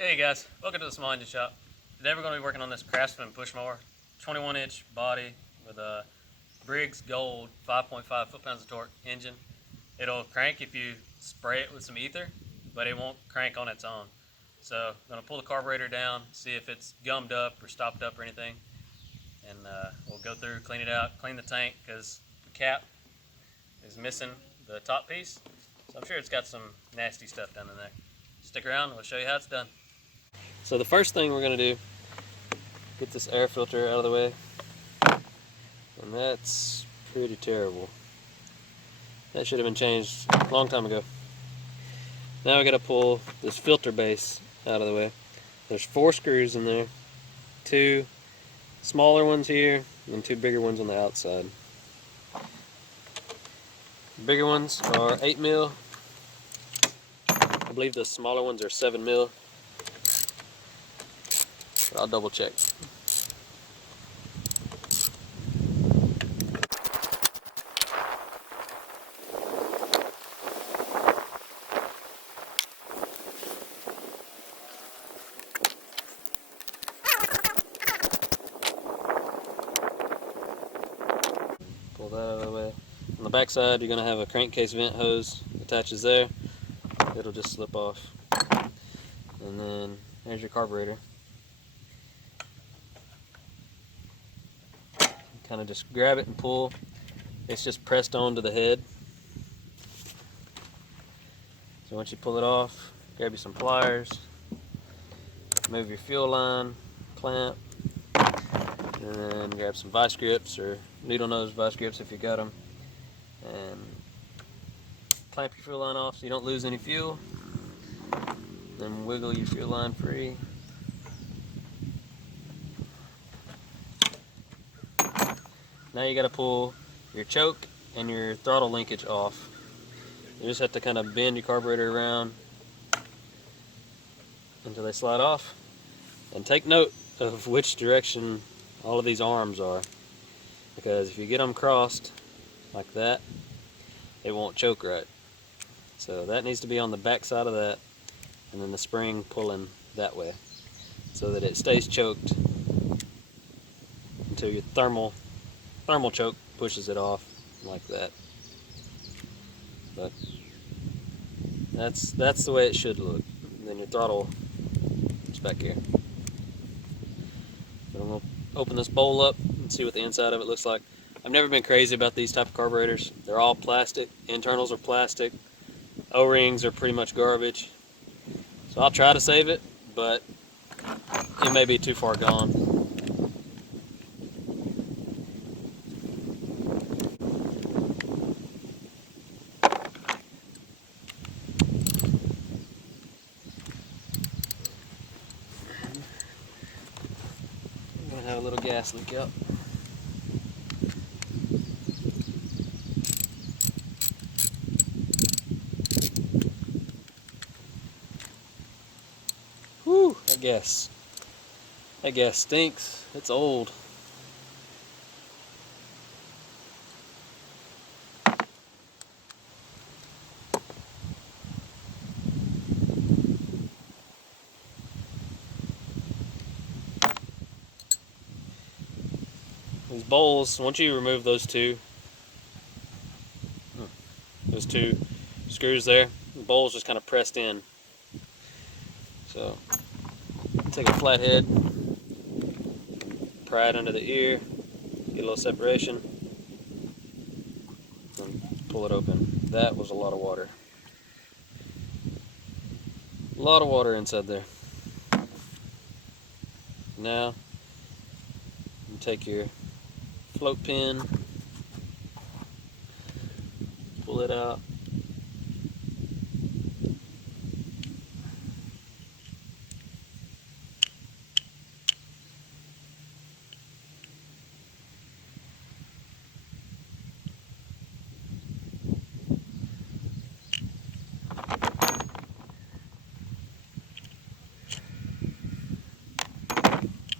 Hey guys, welcome to the Small Engine Shop. Today we're going to be working on this Craftsman push mower, 21-inch body with a Briggs Gold 5.5 foot-pounds of torque engine. It'll crank if you spray it with some ether, but it won't crank on its own. So I'm going to pull the carburetor down, see if it's gummed up or stopped up or anything, and we'll go through, clean it out, clean the tank because the cap is missing the top piece. So I'm sure it's got some nasty stuff down in there. Stick around, we'll show you how it's done. So the first thing we're going to do, get this air filter out of the way, and that's pretty terrible. That should have been changed a long time ago. Now we got to pull this filter base out of the way. There's 4 screws in there, 2 smaller ones here and 2 bigger ones on the outside. The bigger ones are 8mm. I believe the smaller ones are 7mm. I'll double check. Pull that out of the way. On the back side, you're going to have a crankcase vent hose attaches there. It'll just slip off. And then there's your carburetor. Kind of just grab it and pull. It's just pressed onto the head. So once you pull it off, grab you some pliers, move your fuel line, clamp, and then grab some vice grips or needle nose vice grips if you got them, and clamp your fuel line off so you don't lose any fuel. Then wiggle your fuel line free. Now you got to pull your choke and your throttle linkage off. You just have to kind of bend your carburetor around until they slide off. And take note of which direction all of these arms are, because if you get them crossed like that, it won't choke right. So that needs to be on the back side of that, and then the spring pulling that way so that it stays choked until your thermal choke pushes it off like that. But that's the way it should look. And then your throttle is back here. So I'm going to open this bowl up and see what the inside of it looks like. I've never been crazy about these type of carburetors. They're all plastic. Internals are plastic. O-rings are pretty much garbage. So I'll try to save it, but it may be too far gone. Have a little gas leak out. Whew, that gas stinks. It's old. These bowls, once you remove those two screws there, the bowl's just kind of pressed in. So take a flathead, pry it under the ear, get a little separation, and pull it open. That was a lot of water. A lot of water inside there. Now you take your float pin, pull it out,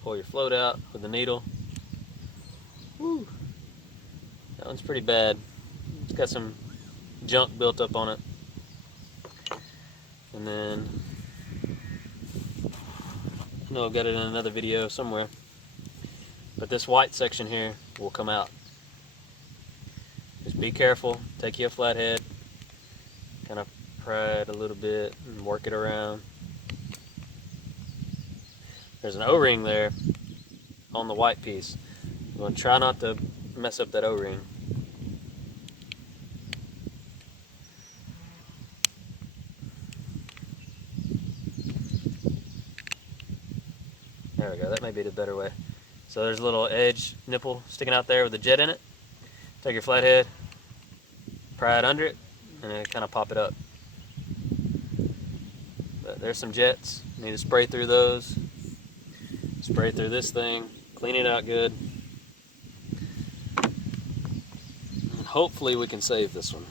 pull your float out with the needle. Woo. That one's pretty bad. It's got some junk built up on it. And then I know I've got it in another video somewhere. But this white section here will come out. Just be careful, take you a flathead, kind of pry it a little bit and work it around. There's an O-ring there on the white piece. I'm going to try not to mess up that O-ring. There we go, that may be the better way. So there's a little edge nipple sticking out there with a jet in it. Take your flathead, pry it under it, and then kind of pop it up. But there's some jets. You need to spray through those. Spray through this thing, clean it out good. And hopefully we can save this one.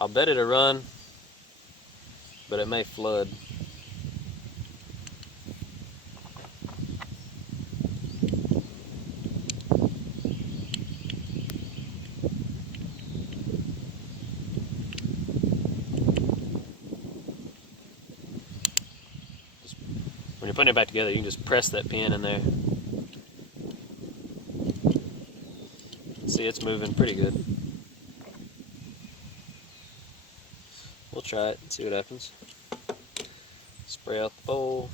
I'll bet it'll run, but it may flood. When you're putting it back together, you can just press that pin in there. See, it's moving pretty good. We'll try it and see what happens. Spray out the bowl.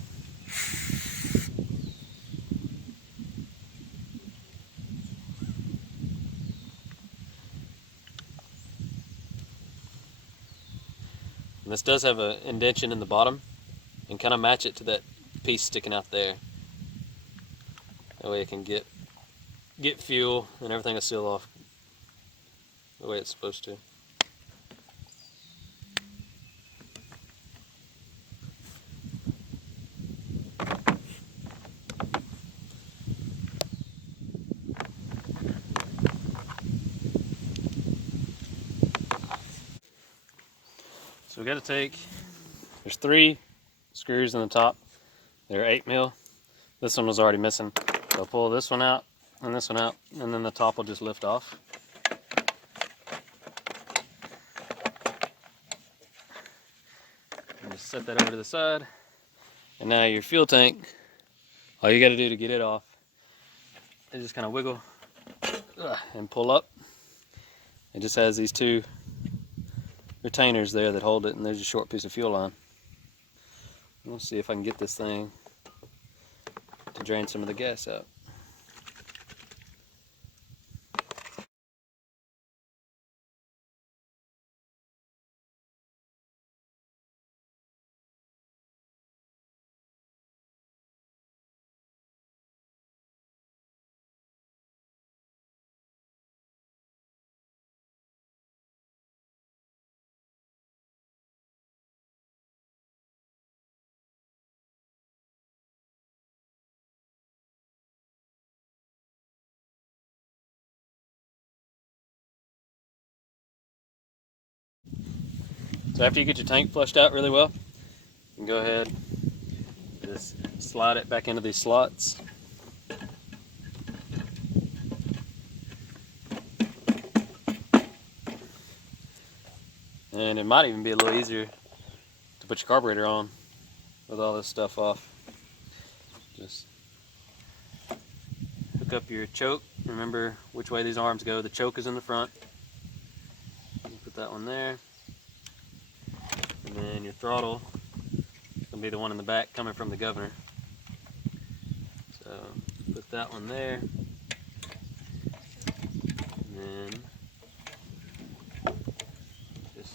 And this does have an indentation in the bottom, and kind of match it to that piece sticking out there. That way it can get fuel and everything will seal off the way it's supposed to. So we got to take, there's 3 screws in the top. They're 8mm. This one was already missing. So I'll pull this one out and this one out, and then the top will just lift off. And just set that over to the side. And now your fuel tank, all you got to do to get it off is just kind of wiggle and pull up. It just has these 2 retainers there that hold it, and there's a short piece of fuel line. We'll see if I can get this thing to drain some of the gas out. So after you get your tank flushed out really well, you can go ahead and just slide it back into these slots. And it might even be a little easier to put your carburetor on with all this stuff off. Just hook up your choke. Remember which way these arms go. The choke is in the front. Put that one there. And then your throttle is going to be the one in the back coming from the governor. So put that one there. And then just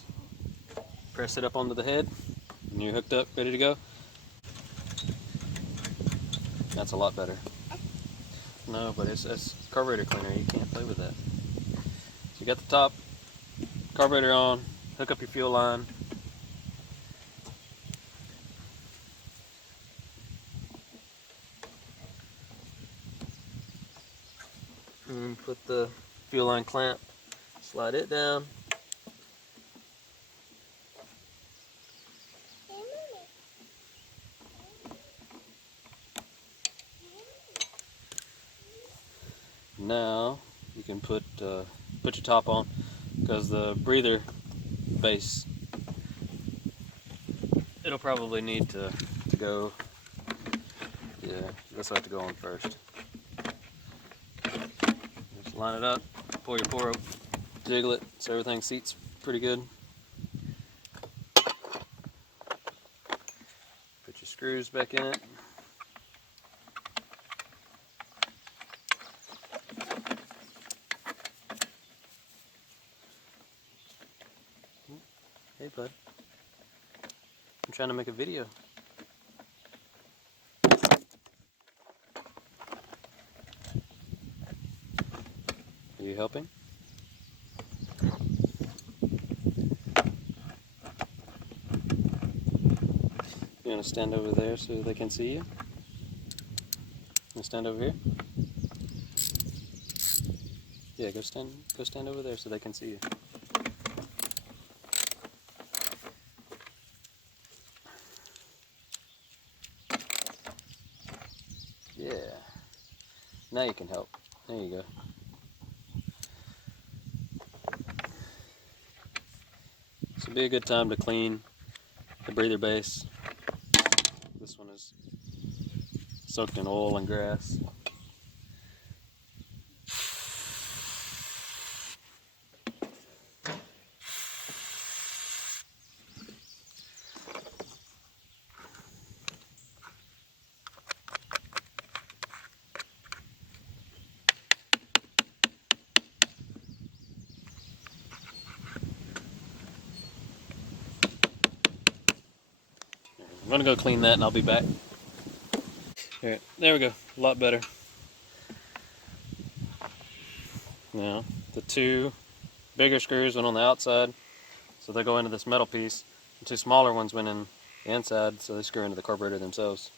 press it up onto the head and you're hooked up, ready to go. That's a lot better. No, but it's carburetor cleaner. You can't play with that. So you got the top carburetor on. Hook up your fuel line. And put the fuel line clamp. Slide it down. Now you can put your top on, because the breather base, it'll probably need to go. Yeah, this will have to go on first. Just line it up, pull your pour up, jiggle it so everything seats pretty good. Put your screws back in it. Hey bud, I'm trying to make a video. Are you helping? You want to stand over there so they can see you? You want to stand over here? Yeah, go stand over there so they can see you. Yeah. Now you can help. There you go. This would be a good time to clean the breather base. This one is soaked in oil and grass. I'm gonna go clean that and I'll be back. Here, there we go, a lot better. Now, the two bigger screws went on the outside, so they go into this metal piece. The two smaller ones went in the inside, so they screw into the carburetor themselves.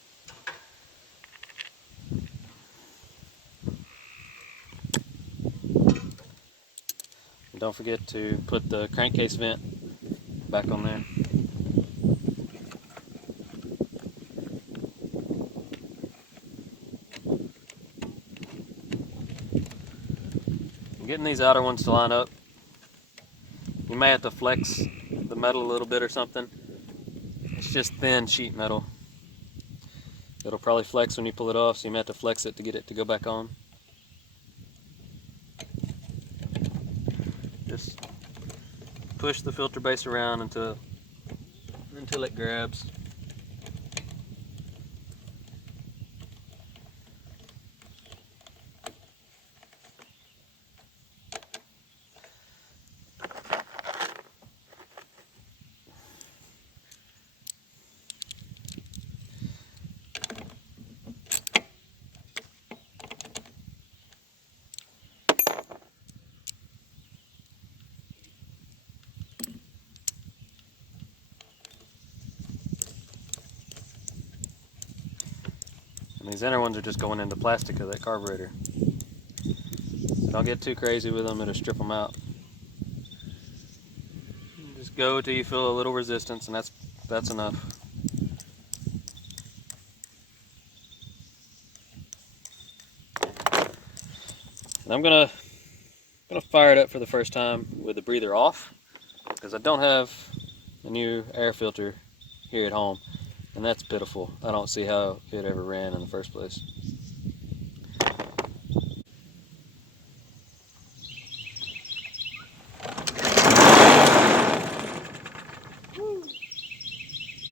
And don't forget to put the crankcase vent back on there. Getting these outer ones to line up, you may have to flex the metal a little bit or something. It's just thin sheet metal. It'll probably flex when you pull it off, so you may have to flex it to get it to go back on. Just push the filter base around until it grabs. And these inner ones are just going into plastic of that carburetor. So don't get too crazy with them, it'll strip them out. Just go till you feel a little resistance, and that's enough. And I'm gonna fire it up for the first time with the breather off, because I don't have a new air filter here at home, and that's pitiful. I don't see how it ever ran in the first place.